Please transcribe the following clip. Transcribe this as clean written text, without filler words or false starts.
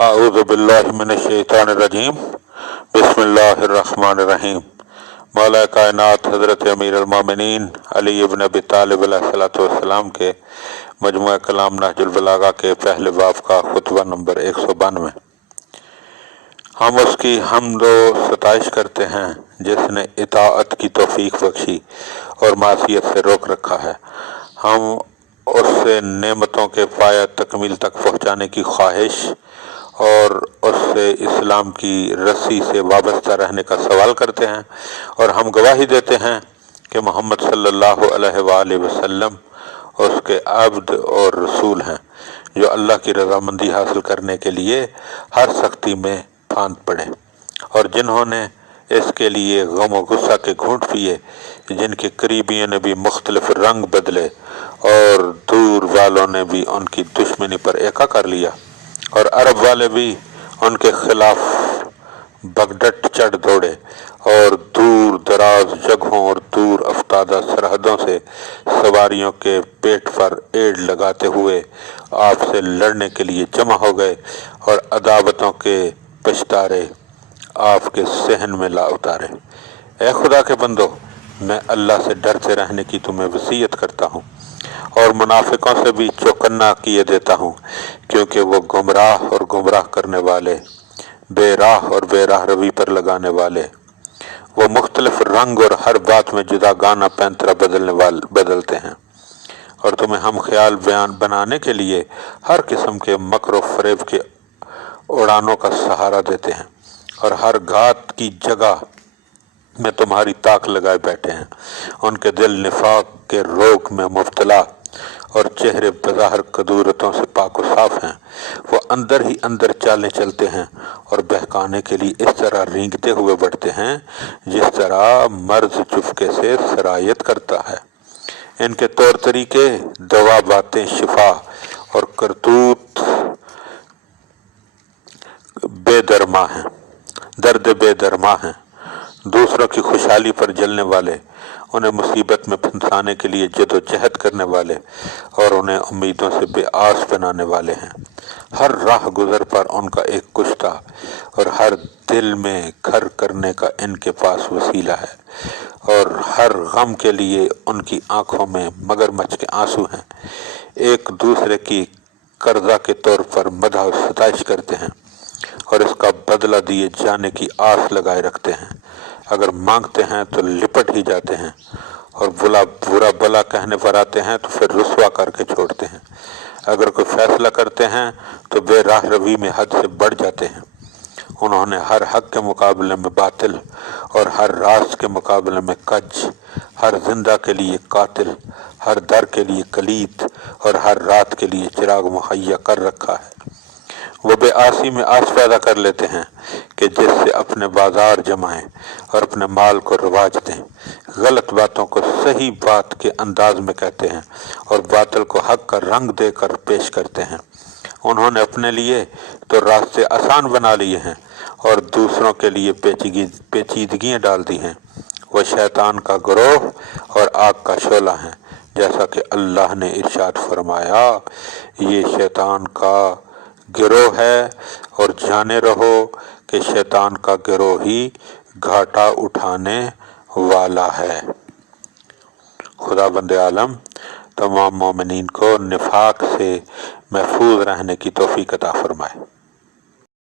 अऊज़ु बिल्लाहि मिनश्शैतानिर्रजीम बिस्मिल्लाहिर्रहमानिर्रहीम। मौला कायनात हज़रत अमीरुल मोमिनीन अली इब्न अबी तालिब अलैहिस्सलाम के मजमू कलाम नहजुल बलागा के पहले बाब का खुतबा नंबर 192। हम उसकी हम्द व सताइश करते हैं जिसने इताअत की तौफीक बख्शी और मासियत से रोक रखा है। हम उससे नेमतों के पाया तकमील तक पहुँचाने की ख्वाहिश और उससे इस्लाम की रस्सी से वाबस्ता रहने का सवाल करते हैं, और हम गवाही देते हैं कि मोहम्मद सल्लल्लाहु अलैहि वसल्लम उसके अब्द और रसूल हैं, जो अल्लाह की रज़ामंदी हासिल करने के लिए हर सख्ती में फांद पड़े, और जिन्होंने इसके लिए गम व गुस्सा के घूंट पिए, जिनके करीबियों ने भी मुख्तलिफ रंग बदले और दूर वालों ने भी उनकी दुश्मनी पर एका कर लिया, और अरब वाले भी उनके खिलाफ बगडट चढ़ दौड़े और दूर दराज जगहों और दूर अफ्तादा सरहदों से सवारियों के पेट पर एड़ लगाते हुए आपसे लड़ने के लिए जमा हो गए, और अदावतों के पछतारे आपके सहन में ला उतारे। ए खुदा के बंदो, मैं अल्लाह से डरते रहने की तुम्हें वसीयत करता हूँ और मुनाफिकों से भी चौकन्ना किए देता हूँ, क्योंकि वो गुमराह और गुमराह करने वाले, बेराह और बेराह रवी पर लगाने वाले, वो मुख्तलिफ रंग और हर बात में जुदा गाना पैंतरा बदलते हैं, और तुम्हें हम ख्याल बयान बनाने के लिए हर किस्म के मकर व फरेब के उड़ानों का सहारा देते हैं, और हर घात की जगह में तुम्हारी ताक लगाए बैठे हैं। उनके दिल निफाक के रोग में मुब्तला और चेहरे बज़ाहिर कदूरतों से पाक साफ हैं। वो अंदर ही अंदर चालें चलते हैं और बहकाने के लिए इस तरह रेंगते हुए बढ़ते हैं जिस तरह मर्द चुपके से सरायत करता है। इनके तौर तरीके, दवा, बातें, शिफा और करतूत बेदरमा हैं, दर्द बेदरमा हैं। दूसरों की खुशहाली पर जलने वाले, उन्हें मुसीबत में फंसाने के लिए जदोजहद करने वाले और उन्हें उम्मीदों से बेआस बनाने वाले हैं। हर राह गुजर पर उनका एक कुश्ता और हर दिल में घर करने का इनके पास वसीला है, और हर गम के लिए उनकी आंखों में मगरमच्छ के आंसू हैं। एक दूसरे की कर्जा के तौर पर मदह और सताइश करते हैं और इसका बदला दिए जाने की आस लगाए रखते हैं। अगर मांगते हैं तो लिपट ही जाते हैं, और बुरा भला कहने पर आते हैं तो फिर रुस्वा करके छोड़ते हैं। अगर कोई फैसला करते हैं तो बेराह रवी में हद से बढ़ जाते हैं। उन्होंने हर हक के मुकाबले में बातिल और हर रास के मुकाबले में कज, हर जिंदा के लिए कातिल, हर दर के लिए कलीद और हर रात के लिए चिराग मुहैया कर रखा है। वो बेआसी में आस पैदा कर लेते हैं कि जिससे अपने बाजार जमाएं और अपने माल को रवाज दें। गलत बातों को सही बात के अंदाज में कहते हैं और बातिल को हक का रंग देकर पेश करते हैं। उन्होंने अपने लिए तो रास्ते आसान बना लिए हैं और दूसरों के लिए पेचीदगियाँ डाल दी हैं। वह शैतान का गिरोह और आग का शोला है, जैसा कि अल्लाह ने इरशाद फरमाया, ये शैतान का गिरोह है और जाने रहो कि शैतान का गिरोह ही घाटा उठाने वाला है। खुदा बंदे आलम तमाम मोमिनीन को निफाक से महफूज रहने की तौफीक अता फरमाए।